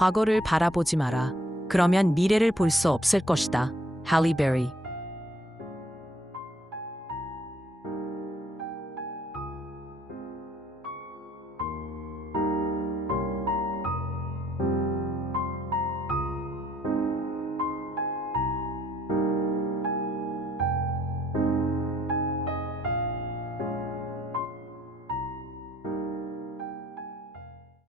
과거를 바라보지 마라. 그러면 미래를 볼 수 없을 것이다. 할리 베리.